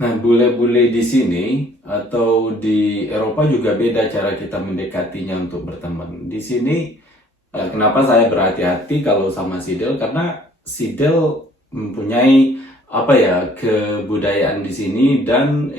Nah, bule-bule di sini atau di Eropa juga beda cara kita mendekatinya untuk berteman. Di sini, kenapa saya berhati-hati kalau sama Sidel? Karena Sidel mempunyai apa ya kebudayaan di sini dan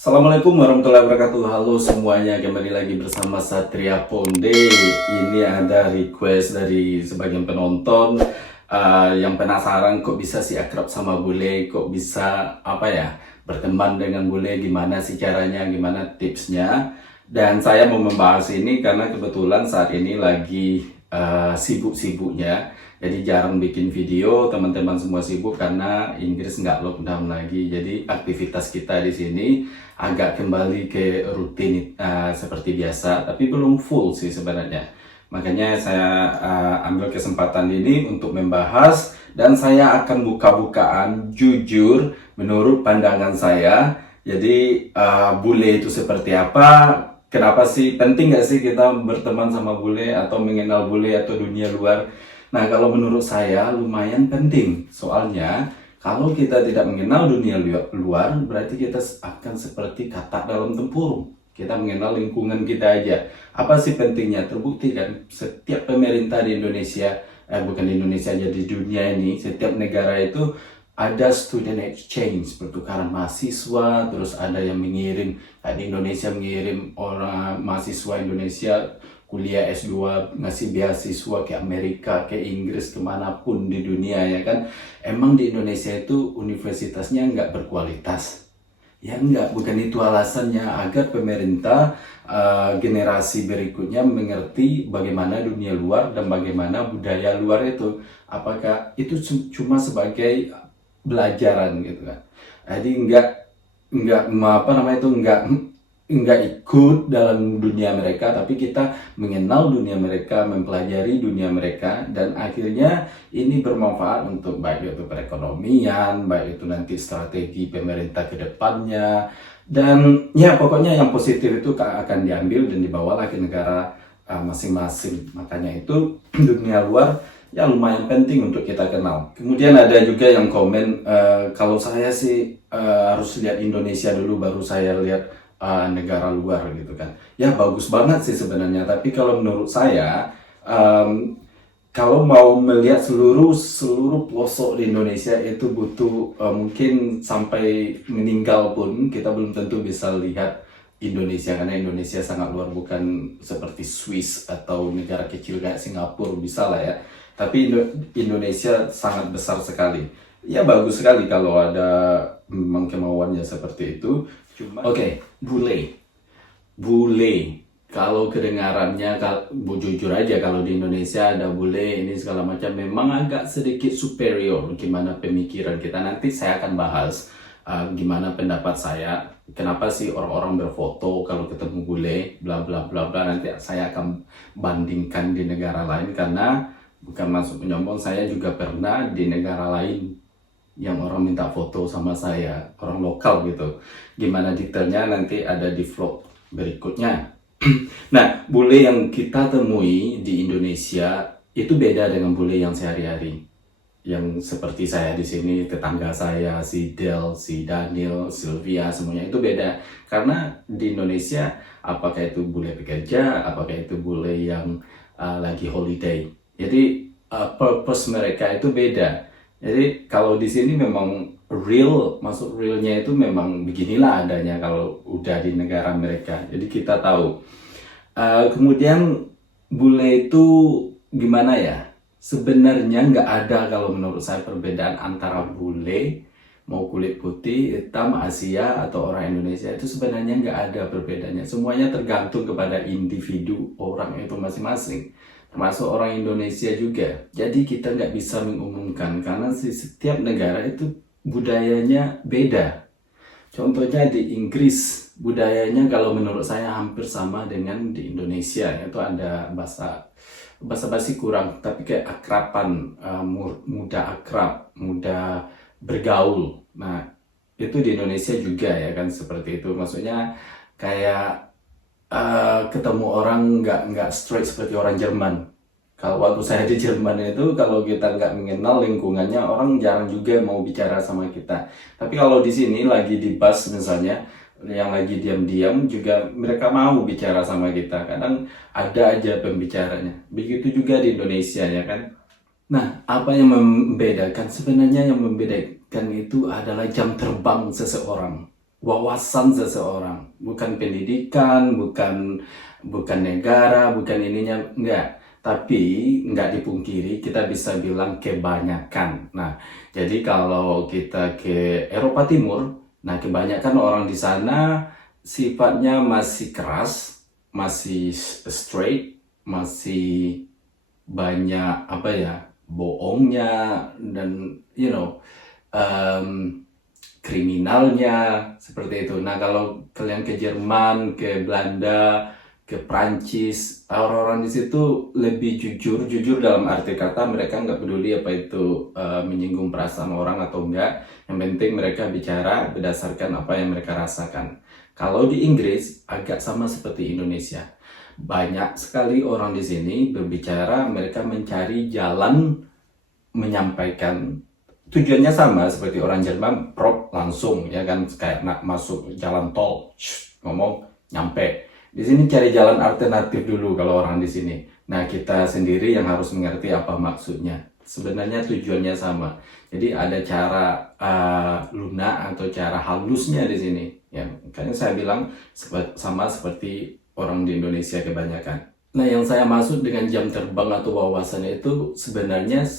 Assalamualaikum warahmatullahi wabarakatuh. Halo semuanya, kembali lagi bersama Satria Ponde. Ini ada request dari sebagian penonton yang penasaran kok bisa sih akrab sama bule, kok bisa berteman dengan bule, gimana sih caranya, gimana tipsnya. Dan saya mau membahas ini karena kebetulan saat ini lagi sibuk-sibuknya. Jadi jarang bikin video, teman-teman semua sibuk karena Inggris nggak lockdown lagi. Jadi aktivitas kita di sini agak kembali ke rutin seperti biasa, tapi belum full sih sebenarnya. Makanya saya ambil kesempatan ini untuk membahas dan saya akan buka-bukaan jujur menurut pandangan saya. Jadi bule itu seperti apa? Kenapa sih penting nggak sih kita berteman sama bule atau mengenal bule atau dunia luar? Nah, kalau menurut saya lumayan penting. Soalnya, kalau kita tidak mengenal dunia luar, berarti kita akan seperti katak dalam tempurung. Kita mengenal lingkungan kita aja. Apa sih pentingnya? Terbukti kan, setiap pemerintah di Indonesia, bukan di Indonesia aja, di dunia ini, setiap negara itu ada student exchange, pertukaran mahasiswa, terus ada yang mengirim, di Indonesia mengirim orang mahasiswa Indonesia kuliah S2, ngasih beasiswa ke Amerika, ke Inggris, kemanapun di dunia ya kan. Emang di Indonesia itu universitasnya nggak berkualitas? Ya nggak, bukan itu alasannya. Agar pemerintah generasi berikutnya mengerti bagaimana dunia luar dan bagaimana budaya luar itu. Apakah itu cuma sebagai belajaran gitu kan? Jadi nggak ikut dalam dunia mereka, tapi kita mengenal dunia mereka, mempelajari dunia mereka, dan akhirnya ini bermanfaat untuk baik itu perekonomian, baik itu nanti strategi pemerintah ke depannya, dan ya pokoknya yang positif itu akan diambil dan dibawalah ke negara masing-masing. Makanya itu dunia luar ya lumayan penting untuk kita kenal. Kemudian ada juga yang komen, kalau saya sih harus lihat Indonesia dulu baru saya lihat negara luar gitu kan. Ya bagus banget sih sebenarnya, tapi kalau menurut saya kalau mau melihat seluruh pelosok di Indonesia itu butuh mungkin sampai meninggal pun kita belum tentu bisa lihat Indonesia, karena Indonesia sangat luar, bukan seperti Swiss atau negara kecil kayak Singapura bisa lah ya. Tapi Indonesia sangat besar sekali. Ya bagus sekali kalau ada memang kemauannya seperti itu. Oke, bule. Kalau kedengarannya, jujur aja kalau di Indonesia ada bule ini segala macam, memang agak sedikit superior gimana pemikiran kita. Nanti saya akan bahas gimana pendapat saya. Kenapa sih orang-orang berfoto kalau ketemu bule, bla bla bla bla. Nanti saya akan bandingkan di negara lain, karena bukan masuk menyombong, saya juga pernah di negara lain yang orang minta foto sama saya, orang lokal gitu. Gimana detailnya nanti ada di vlog berikutnya. Nah, bule yang kita temui di Indonesia itu beda dengan bule yang sehari-hari. Yang seperti saya di sini, tetangga saya, si Del, si Daniel, Sylvia, semuanya itu beda. Karena di Indonesia, apakah itu bule pekerja, apakah itu bule yang lagi holiday. Jadi, purpose mereka itu beda. Jadi kalau di sini memang real, maksud realnya itu memang beginilah adanya kalau udah di negara mereka. Jadi kita tahu. Kemudian bule itu gimana ya? Sebenarnya nggak ada kalau menurut saya perbedaan antara bule mau kulit putih, hitam, Asia atau orang Indonesia, itu sebenarnya nggak ada perbedaannya. Semuanya tergantung kepada individu orang itu masing-masing, termasuk orang Indonesia juga. Jadi kita nggak bisa mengumumkan karena setiap negara itu budayanya beda. Contohnya di Inggris, budayanya kalau menurut saya hampir sama dengan di Indonesia, yaitu ada bahasa basi kurang, tapi kayak akraban, mudah akrab, mudah bergaul. Nah, itu di Indonesia juga ya kan seperti itu. Maksudnya kayak ketemu orang nggak straight seperti orang Jerman. Kalau waktu saya di Jerman itu, kalau kita nggak mengenal lingkungannya, orang jarang juga mau bicara sama kita. Tapi kalau di sini lagi di bus misalnya, yang lagi diam-diam juga mereka mau bicara sama kita. Kadang ada aja pembicaranya. Begitu juga di Indonesia ya kan. Nah, apa yang membedakan? Sebenarnya yang membedakan itu adalah jam terbang seseorang, wawasan seseorang, bukan pendidikan, bukan negara, bukan ininya, enggak. Tapi enggak dipungkiri kita bisa bilang kebanyakan. Nah, jadi kalau kita ke Eropa Timur, nah kebanyakan orang di sana sifatnya masih keras, masih straight, masih banyak apa ya, bohongnya, dan kriminalnya seperti itu. Nah, kalau kalian ke Jerman, ke Belanda, ke Prancis, orang-orang di situ lebih jujur dalam arti kata mereka nggak peduli apa itu menyinggung perasaan orang atau enggak. Yang penting mereka bicara berdasarkan apa yang mereka rasakan. Kalau di Inggris agak sama seperti Indonesia. Banyak sekali orang di sini berbicara, mereka mencari jalan menyampaikan tujuannya sama seperti orang Jerman, prop langsung ya kan, kayak nak masuk jalan tol, ngomong nyampe. Di sini cari jalan alternatif dulu kalau orang di sini. Nah, kita sendiri yang harus mengerti apa maksudnya. Sebenarnya tujuannya sama. Jadi ada cara lunak atau cara halusnya di sini. Ya, makanya saya bilang sama seperti orang di Indonesia kebanyakan. Nah, yang saya maksud dengan jam terbang atau wawasan itu sebenarnya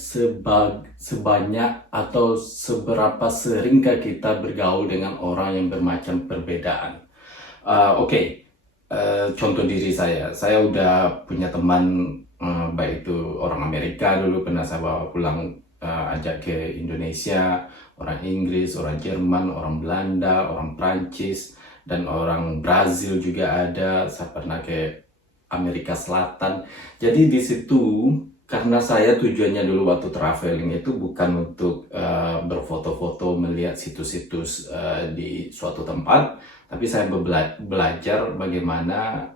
sebanyak atau seberapa seringkah kita bergaul dengan orang yang bermacam perbedaan. Oke. Contoh diri saya udah punya teman, baik itu orang Amerika dulu pernah saya bawa pulang, ajak ke Indonesia, orang Inggris, orang Jerman, orang Belanda, orang Prancis, dan orang Brazil juga ada. Saya pernah ke Amerika Selatan. Jadi di situ karena saya tujuannya dulu waktu traveling itu bukan untuk berfoto-foto melihat situs-situs di suatu tempat, tapi saya belajar bagaimana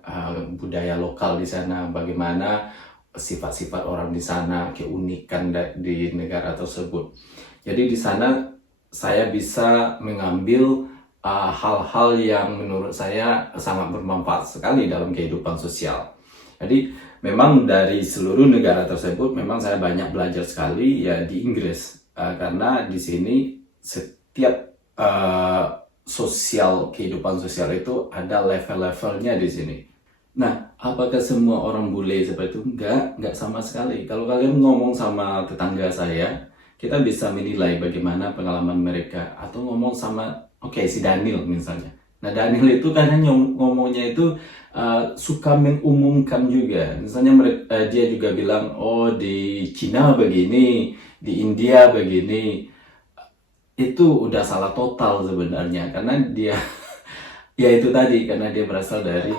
budaya lokal di sana, bagaimana sifat-sifat orang di sana, keunikan di negara tersebut. Jadi di sana saya bisa mengambil hal-hal yang menurut saya sangat bermanfaat sekali dalam kehidupan sosial. Jadi memang dari seluruh negara tersebut memang saya banyak belajar sekali ya di Inggris, karena di sini setiap kehidupan sosial itu ada level-levelnya di sini. Nah, apakah semua orang bule seperti itu? Enggak sama sekali. Kalau kalian ngomong sama tetangga saya, kita bisa menilai bagaimana pengalaman mereka. Atau ngomong sama, si Daniel misalnya. Nah, Daniel itu kadang ngomongnya itu suka mengumumkan juga. Misalnya dia juga bilang, oh di Cina begini, di India begini. Itu udah salah total sebenarnya, karena dia ya itu tadi, karena dia berasal dari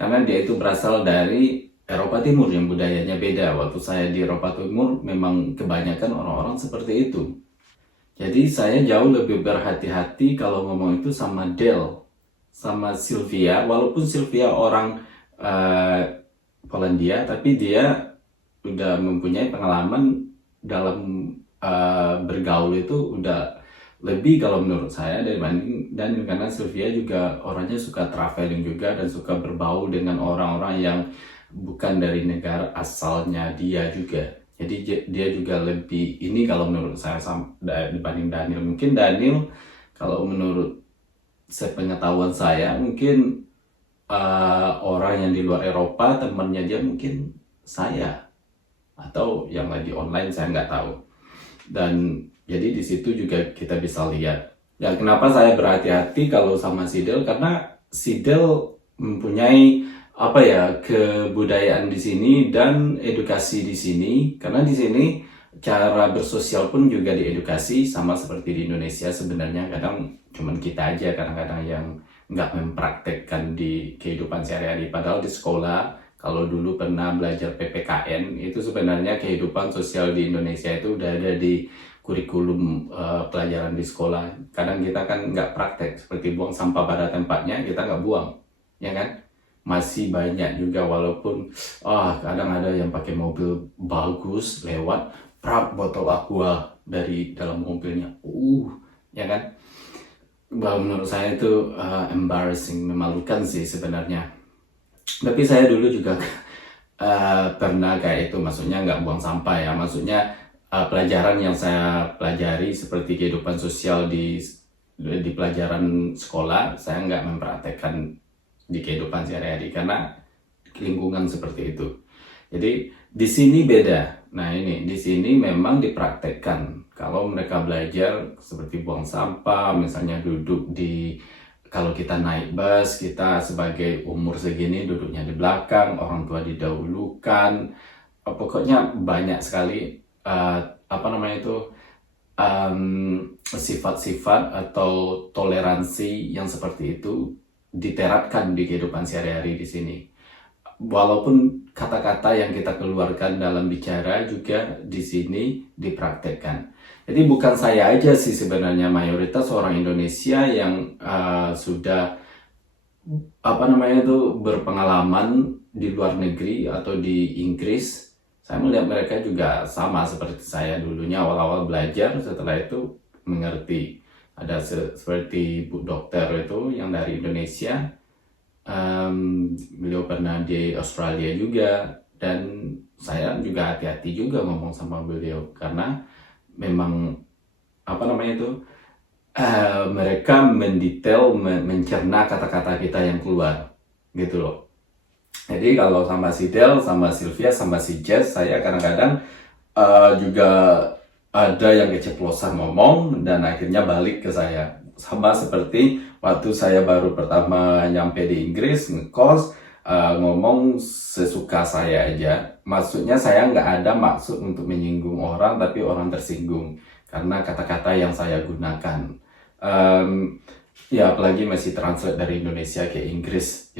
karena dia itu berasal dari Eropa Timur yang budayanya beda. Waktu saya di Eropa Timur memang kebanyakan orang-orang seperti itu. Jadi saya jauh lebih berhati-hati kalau ngomong itu sama Del, sama Sylvia. Walaupun Sylvia orang Polandia, tapi dia udah mempunyai pengalaman dalam bergaul itu udah lebih kalau menurut saya dibanding Daniel, karena Sylvia juga orangnya suka traveling juga dan suka berbaur dengan orang-orang yang bukan dari negara asalnya dia juga. Jadi dia juga lebih ini kalau menurut saya dibanding Daniel. Mungkin Daniel kalau menurut sepengetahuan saya mungkin orang yang di luar Eropa temannya dia mungkin saya atau yang lagi online, saya nggak tahu. Dan jadi di situ juga kita bisa lihat. Ya, kenapa saya berhati-hati kalau sama Sidel, karena Sidel mempunyai kebudayaan di sini dan edukasi di sini. Karena di sini cara bersosial pun juga diedukasi sama seperti di Indonesia sebenarnya. Kadang cuman kita aja kadang-kadang yang nggak mempraktekkan di kehidupan sehari-hari. Padahal di sekolah, kalau dulu pernah belajar PPKN, itu sebenarnya kehidupan sosial di Indonesia itu udah ada di kurikulum pelajaran di sekolah. Kadang kita kan nggak praktek, seperti buang sampah pada tempatnya, kita nggak buang, ya kan? Masih banyak juga, walaupun kadang ada yang pakai mobil bagus lewat, prak botol aqua dari dalam mobilnya, ya kan? Menurut saya itu embarrassing, memalukan sih sebenarnya. Tapi saya dulu juga pernah kayak itu, maksudnya nggak buang sampah ya, maksudnya pelajaran yang saya pelajari seperti kehidupan sosial di pelajaran sekolah, saya nggak mempraktekkan di kehidupan sehari-hari karena lingkungan seperti itu. Jadi di sini beda. Nah ini di sini memang dipraktekkan. Kalau mereka belajar seperti buang sampah, misalnya duduk kalau kita naik bus, kita sebagai umur segini duduknya di belakang, orang tua didahulukan. Pokoknya banyak sekali sifat-sifat atau toleransi yang seperti itu diterapkan di kehidupan sehari-hari di sini. Walaupun kata-kata yang kita keluarkan dalam bicara juga di sini dipraktekkan. Jadi bukan saya aja sih sebenarnya, mayoritas orang Indonesia yang sudah berpengalaman di luar negeri atau di Inggris. Saya melihat mereka juga sama seperti saya dulunya, awal-awal belajar, setelah itu mengerti. Ada seperti Bu Dokter itu yang dari Indonesia, beliau pernah di Australia juga, dan saya juga hati-hati juga ngomong sama beliau karena memang mereka mendetail, mencerna kata-kata kita yang keluar gitu loh. Jadi kalau sama si Del, sama Sylvia, sama si Jess, saya kadang-kadang juga ada yang keceplosan ngomong dan akhirnya balik ke saya. Sama seperti waktu saya baru pertama nyampe di Inggris, ngekos, ngomong sesuka saya aja. Maksudnya saya nggak ada maksud untuk menyinggung orang, tapi orang tersinggung karena kata-kata yang saya gunakan. Ya apalagi masih translate dari Indonesia ke Inggris,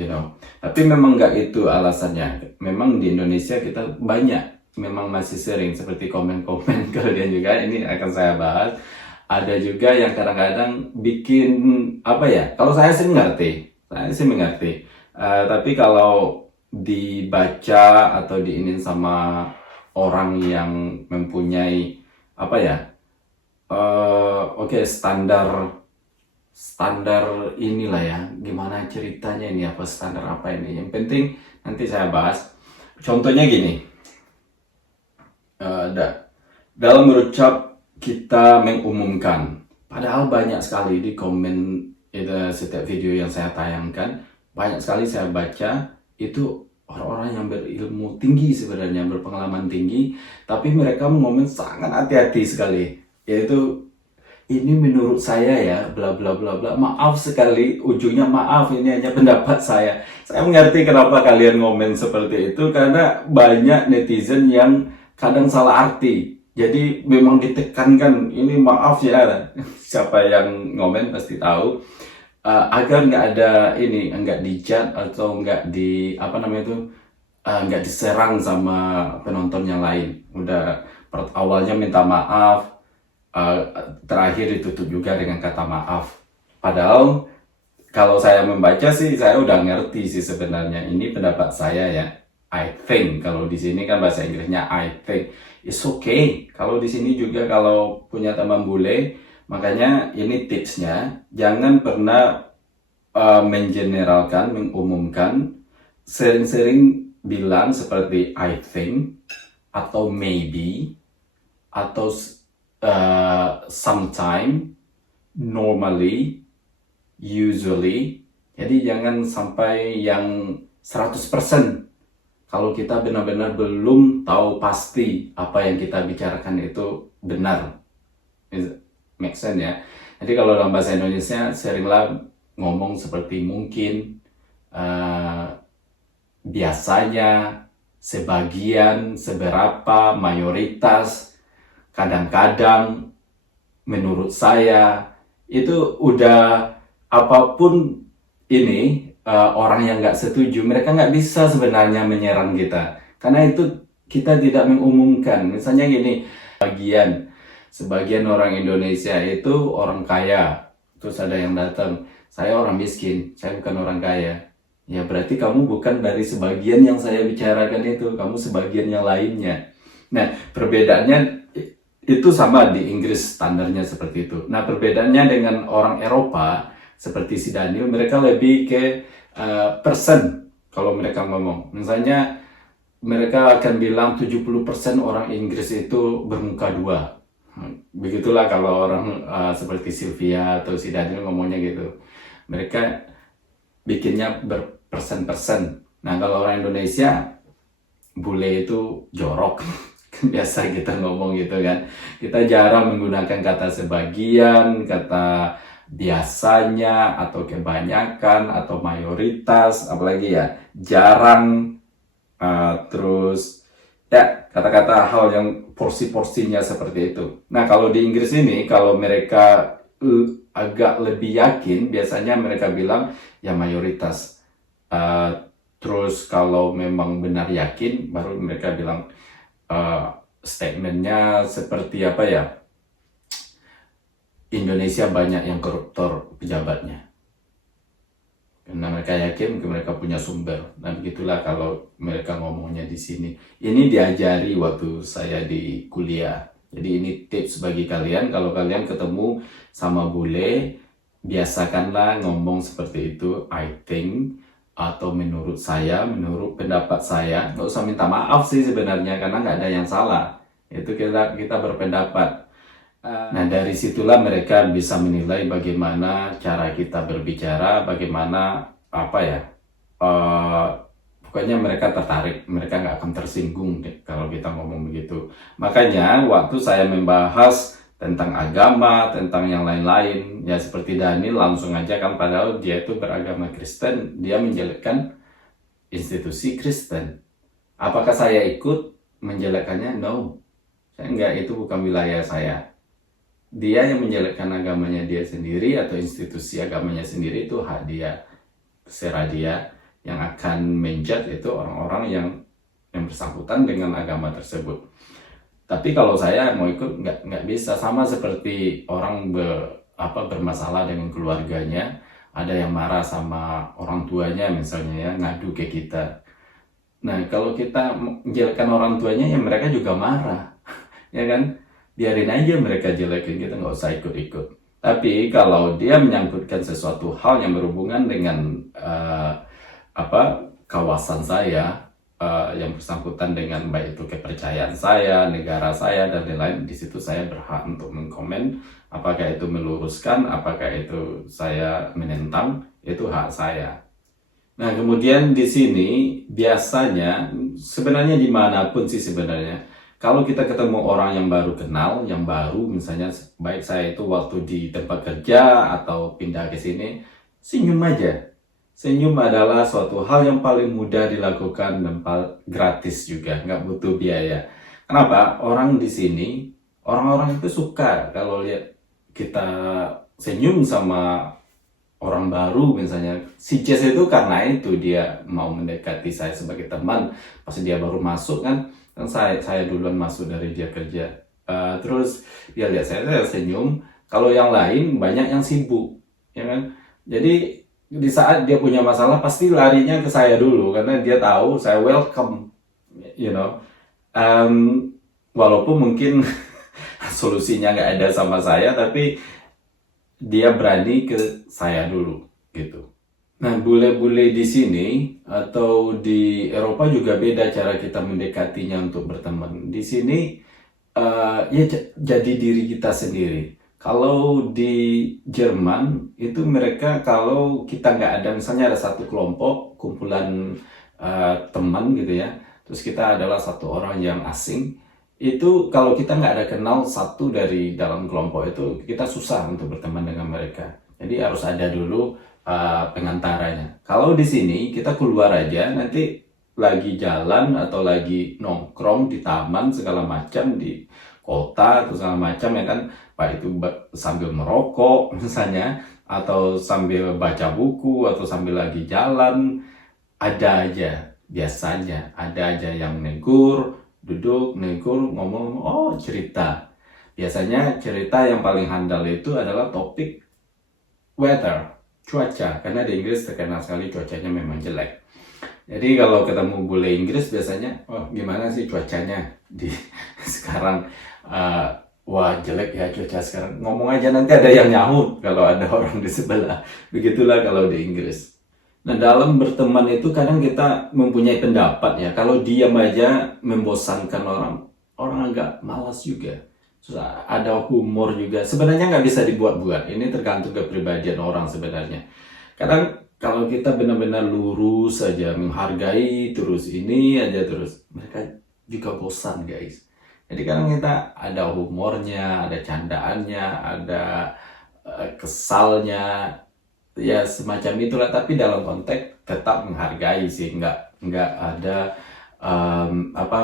Tapi memang nggak itu alasannya. Memang di Indonesia kita memang masih sering seperti komen-komen kalian juga. Ini akan saya bahas. Ada juga yang kadang-kadang bikin kalau saya sih mengerti. Tapi kalau dibaca atau diinin sama orang yang mempunyai standar inilah ya, gimana ceritanya ini, standar apa ini, yang penting nanti saya bahas. Contohnya gini, dalam berucap kita mengumumkan, padahal banyak sekali di komen setiap video yang saya tayangkan, banyak sekali saya baca itu orang-orang yang berilmu tinggi sebenarnya, berpengalaman tinggi, tapi mereka mengomen sangat hati-hati sekali, yaitu ini menurut saya ya, bla bla bla bla. Maaf sekali, ujungnya maaf, ini hanya pendapat saya. Saya mengerti kenapa kalian ngomen seperti itu, karena banyak netizen yang kadang salah arti. Jadi memang ditekankan, ini maaf ya, siapa yang ngomen pasti tahu. Agar nggak dijat atau nggak nggak diserang sama penonton yang lain. Udah awalnya minta maaf, terakhir ditutup juga dengan kata maaf. Padahal kalau saya membaca sih, saya udah ngerti sih sebenarnya. Ini pendapat saya ya. I think, kalau di sini kan bahasa Inggrisnya I think. It's okay. Kalau di sini juga kalau punya teman bule, makanya ini tipsnya, jangan pernah mengeneralkan, mengumumkan. Sering-sering bilang seperti I think, atau maybe, atau sometime, normally, usually. Jadi jangan sampai yang 100%. Kalau kita benar-benar belum tahu pasti apa yang kita bicarakan itu benar. Make sense ya. Jadi kalau dalam bahasa Indonesia seringlah ngomong seperti mungkin, biasanya, sebagian, seberapa, mayoritas. kadang-kadang menurut saya itu udah apapun ini orang yang nggak setuju, mereka nggak bisa sebenarnya menyerang kita karena itu kita tidak mengumumkan. Misalnya gini, sebagian orang Indonesia itu orang kaya, terus ada yang datang, saya orang miskin, saya bukan orang kaya. Ya berarti kamu bukan dari sebagian yang saya bicarakan itu, kamu sebagian yang lainnya. Nah, perbedaannya itu sama di Inggris, standarnya seperti itu. Nah, perbedaannya dengan orang Eropa seperti si Daniel, mereka lebih ke persen kalau mereka ngomong. Misalnya mereka akan bilang 70% orang Inggris itu bermuka dua. Begitulah kalau orang seperti Sylvia atau si Daniel ngomongnya gitu. Mereka bikinnya berpersen-persen. Nah, kalau orang Indonesia, bule itu jorok. Biasa kita ngomong gitu kan. Kita jarang menggunakan kata sebagian, kata biasanya, atau kebanyakan, atau mayoritas, apalagi ya, jarang. Terus ya, kata-kata hal yang porsi-porsinya seperti itu. Nah, kalau di Inggris ini, kalau mereka agak lebih yakin, biasanya mereka bilang ya mayoritas. Terus kalau memang benar yakin, baru mereka bilang statementnya seperti apa ya, Indonesia banyak yang koruptor pejabatnya, karena mereka yakin mereka punya sumber. Dan begitulah kalau mereka ngomongnya di sini. Ini diajari waktu saya di kuliah. Jadi ini tips bagi kalian, kalau kalian ketemu sama bule, biasakanlah ngomong seperti itu, I think, atau menurut saya, menurut pendapat saya. Nggak usah minta maaf sih sebenarnya, karena nggak ada yang salah. Itu kita berpendapat. Nah, dari situlah mereka bisa menilai bagaimana cara kita berbicara, bagaimana apa ya, pokoknya mereka tertarik, mereka nggak akan tersinggung deh kalau kita ngomong begitu. Makanya waktu saya membahas tentang agama, tentang yang lain-lain, ya seperti Daniel langsung aja kan, padahal dia itu beragama Kristen, dia menjelekkan institusi Kristen. Apakah saya ikut menjelekkannya? No, saya enggak, itu bukan wilayah saya. Dia yang menjelekkan agamanya dia sendiri atau institusi agamanya sendiri, itu hak dia, terserah dia. Yang akan menjudge itu orang-orang yang bersangkutan dengan agama tersebut. Tapi kalau saya mau ikut nggak bisa. Sama seperti orang bermasalah dengan keluarganya, ada yang marah sama orang tuanya misalnya ya, ngadu ke kita. Nah, kalau kita menjelekkan orang tuanya, ya mereka juga marah, ya kan? Biarin aja mereka jelekin, kita nggak usah ikut-ikut. Tapi kalau dia menyangkutkan sesuatu hal yang berhubungan dengan kawasan saya, yang bersangkutan dengan baik itu kepercayaan saya, negara saya, dan lain-lain, di situ saya berhak untuk mengkomen. Apakah itu meluruskan, apakah itu saya menentang, itu hak saya. Nah, kemudian di sini biasanya, sebenarnya dimanapun sih sebenarnya, kalau kita ketemu orang yang baru kenal, yang baru, misalnya baik saya itu waktu di tempat kerja atau pindah ke sini, senyum aja. Senyum adalah suatu hal yang paling mudah dilakukan dan gratis juga, nggak butuh biaya. Kenapa? Orang di sini, orang-orang itu suka kalau lihat kita senyum sama orang baru misalnya. Si Jess itu karena itu dia mau mendekati saya sebagai teman. Pas dia baru masuk kan saya duluan masuk dari dia kerja. Terus dia lihat saya senyum. Kalau yang lain banyak yang sibuk, ya kan? Jadi di saat dia punya masalah pasti larinya ke saya dulu karena dia tahu saya welcome, you know. Walaupun mungkin solusinya nggak ada sama saya, tapi dia berani ke saya dulu gitu. Nah, bule-bule di sini atau di Eropa juga beda cara kita mendekatinya untuk berteman. Di sini ya jadi diri kita sendiri. Kalau di Jerman itu mereka, kalau kita nggak ada, misalnya ada satu kelompok kumpulan teman gitu ya, terus kita adalah satu orang yang asing, itu kalau kita nggak ada kenal satu dari dalam kelompok itu, kita susah untuk berteman dengan mereka. Jadi harus ada dulu pengantaranya. Kalau di sini kita keluar aja, nanti lagi jalan atau lagi nongkrong di taman segala macam, di kota atau segala macam ya kan, baik itu sambil merokok misalnya, atau sambil baca buku, atau sambil lagi jalan, ada aja, biasanya ada aja yang negur, duduk, negur, ngomong, oh cerita. Biasanya cerita yang paling handal itu adalah topik weather, cuaca, karena di Inggris terkenal sekali cuacanya memang jelek. Jadi kalau ketemu bule Inggris biasanya, oh gimana sih cuacanya di sekarang? Uh, Wah jelek ya cuaca sekarang. Ngomong aja nanti ada yang nyahut kalau ada orang di sebelah. Begitulah kalau di Inggris. Nah dalam berteman itu kadang kita mempunyai pendapat ya. Kalau diam aja membosankan orang, orang agak malas juga. Susah, ada humor juga. Sebenarnya nggak bisa dibuat-buat. Ini tergantung kepribadian orang sebenarnya. Kadang kalau kita benar-benar lurus saja, menghargai terus ini aja terus, mereka juga bosan guys. Jadi kadang kita ada humornya, ada candaannya, ada kesalnya, ya semacam itulah. Tapi dalam konteks tetap menghargai sih, nggak ada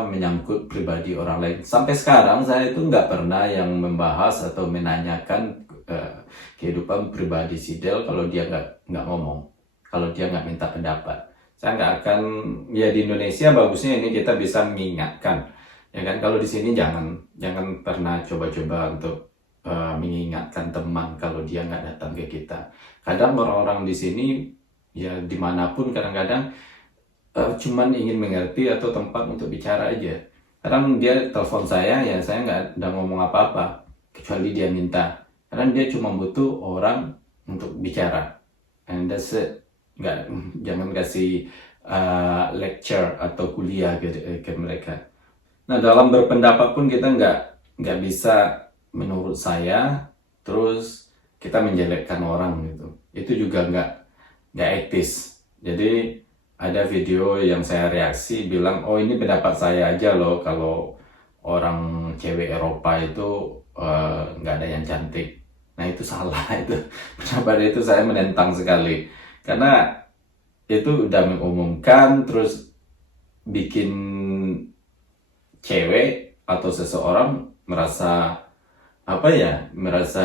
menyangkut pribadi orang lain. Sampai sekarang saya itu nggak pernah yang membahas atau menanyakan kehidupan pribadi si Del kalau dia nggak ngomong, kalau dia nggak minta pendapat. Saya nggak akan, ya di Indonesia bagusnya ini kita bisa mengingatkan, ya kan. Kalau di sini jangan pernah coba-coba untuk mengingatkan teman kalau dia nggak datang ke kita. Kadang orang-orang di sini, ya dimanapun kadang-kadang cuman ingin mengerti atau tempat untuk bicara aja. Kadang dia telepon saya, ya saya nggak ada ngomong apa-apa, kecuali dia minta. Karena dia cuma butuh orang untuk bicara. And that's it. Jangan kasih lecture atau kuliah ke mereka. Nah dalam berpendapat pun kita nggak bisa, menurut saya, terus kita menjelekkan orang gitu. Itu juga nggak etis. Jadi ada video yang saya reaksi bilang, oh ini pendapat saya aja loh, kalau orang cewek Eropa itu nggak ada yang cantik. Nah itu salah itu. Pendapat itu saya menentang sekali. Karena itu udah mengumumkan, terus bikin cewek atau seseorang merasa merasa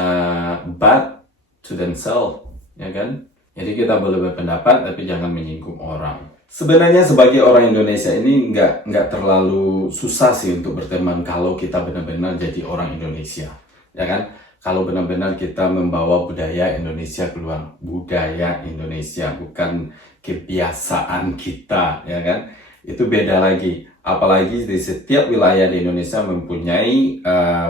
bad to themselves, ya kan? Jadi kita boleh berpendapat tapi jangan menyinggung orang. Sebenarnya sebagai orang Indonesia ini nggak terlalu susah sih untuk berteman kalau kita benar-benar jadi orang Indonesia, ya kan? Kalau benar-benar kita membawa budaya Indonesia keluar, budaya Indonesia bukan kebiasaan kita, ya kan? Itu beda lagi. Apalagi di setiap wilayah di Indonesia mempunyai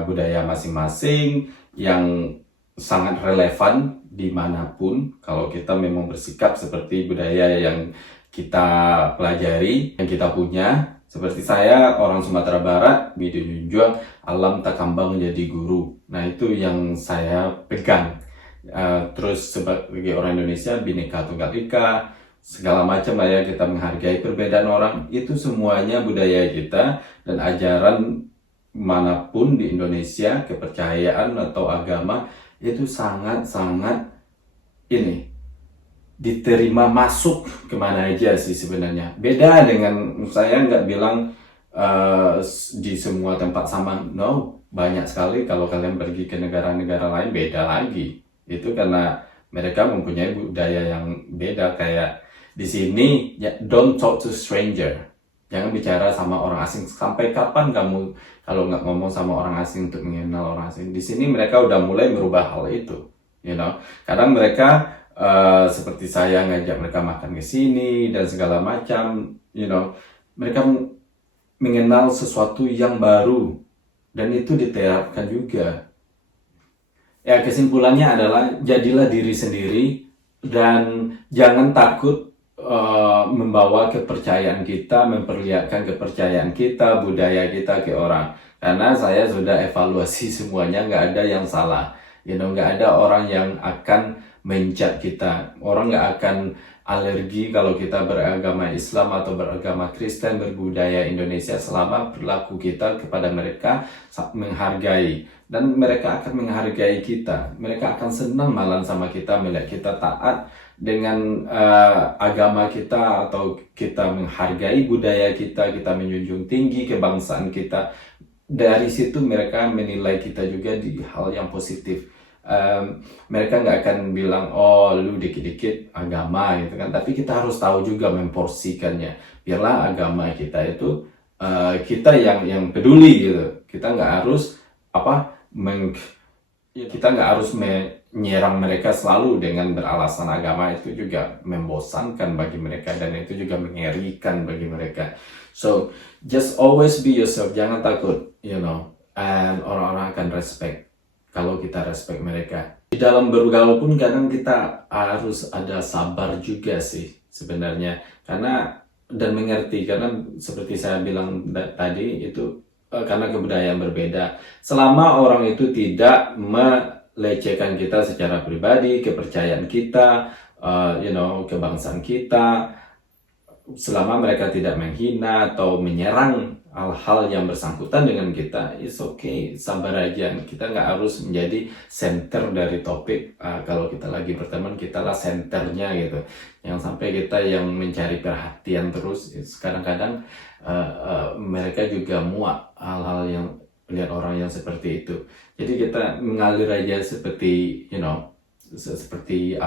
budaya masing-masing yang sangat relevan dimanapun. Kalau kita memang bersikap seperti budaya yang kita pelajari, yang kita punya. Seperti saya, orang Sumatera Barat, Bidi Junjuang, alam tak kambang jadi guru. Nah itu yang saya pegang. Terus sebagai orang Indonesia, Bhinneka Tunggal Ika, segala macam lah ya, kita menghargai perbedaan orang. Itu semuanya budaya kita, dan ajaran manapun di Indonesia, kepercayaan atau agama, itu sangat-sangat ini diterima masuk kemana aja sih sebenarnya. Beda dengan, saya nggak bilang di semua tempat sama, no, banyak sekali. Kalau kalian pergi ke negara-negara lain beda lagi. Itu karena mereka mempunyai budaya yang beda. Kayak di sini, ya, don't talk to stranger, jangan bicara sama orang asing. Sampai kapan kamu kalau nggak ngomong sama orang asing untuk mengenal orang asing? Di sini mereka udah mulai merubah hal itu, you know. Kadang mereka seperti saya ngajak mereka makan ke sini dan segala macam, you know, mereka mengenal sesuatu yang baru dan itu diterapkan juga. Ya kesimpulannya adalah jadilah diri sendiri dan jangan takut membawa kepercayaan kita, memperlihatkan kepercayaan kita, budaya kita ke orang. Karena saya sudah evaluasi semuanya, nggak ada yang salah, you know, nggak ada orang yang akan menjat kita. Orang nggak akan alergi kalau kita beragama Islam atau beragama Kristen, berbudaya Indonesia, selama perilaku kita kepada mereka menghargai, dan mereka akan menghargai kita. Mereka akan senang malah sama kita, melihat kita taat dengan agama kita, atau kita menghargai budaya kita, kita menjunjung tinggi kebangsaan kita. dari situ mereka menilai kita juga di hal yang positif. Mereka nggak akan bilang, oh lu dikit-dikit agama gitu kan, tapi kita harus tahu juga memporsikannya. Biarlah agama kita itu kita yang peduli gitu. Kita nggak harus kita nggak harus menyerang mereka selalu dengan beralasan agama. Itu juga membosankan bagi mereka dan itu juga mengerikan bagi mereka. So just always be yourself, jangan takut, and orang-orang akan respect kalau kita respect mereka. Di dalam bergaul pun kadang kita harus ada sabar juga sih sebenarnya, dan mengerti, karena seperti saya bilang tadi itu karena kebudayaan berbeda. Selama orang itu tidak melecehkan kita secara pribadi, kepercayaan kita, kebangsaan kita, selama mereka tidak menghina atau menyerang hal-hal yang bersangkutan dengan kita, it's okay, sabar aja. Kita nggak harus menjadi center dari topik. Kalau kita lagi berteman, kita lah centernya gitu. Yang sampai kita yang mencari perhatian terus. Kadang-kadang mereka juga muak hal-hal yang lihat orang yang seperti itu. Jadi kita mengalir aja seperti seperti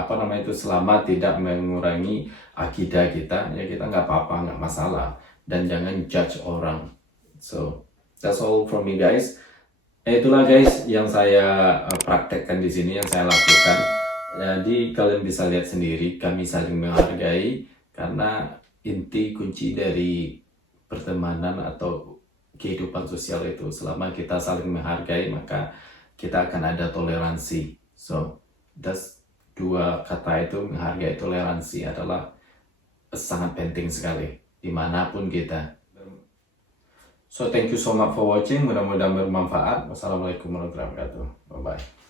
selama tidak mengurangi akidah kita, ya kita nggak apa-apa, nggak masalah, dan jangan judge orang. So that's all from me guys. Itulah guys yang saya praktekkan di sini, yang saya lakukan. Jadi kalian bisa lihat sendiri, kami saling menghargai, karena inti kunci dari pertemanan atau kehidupan sosial itu, selama kita saling menghargai, maka kita akan ada toleransi. So that's dua kata itu, menghargai, toleransi, adalah sangat penting sekali dimanapun kita. So thank you so much for watching, mudah-mudahan bermanfaat. Wassalamualaikum warahmatullahi wabarakatuh. Bye bye.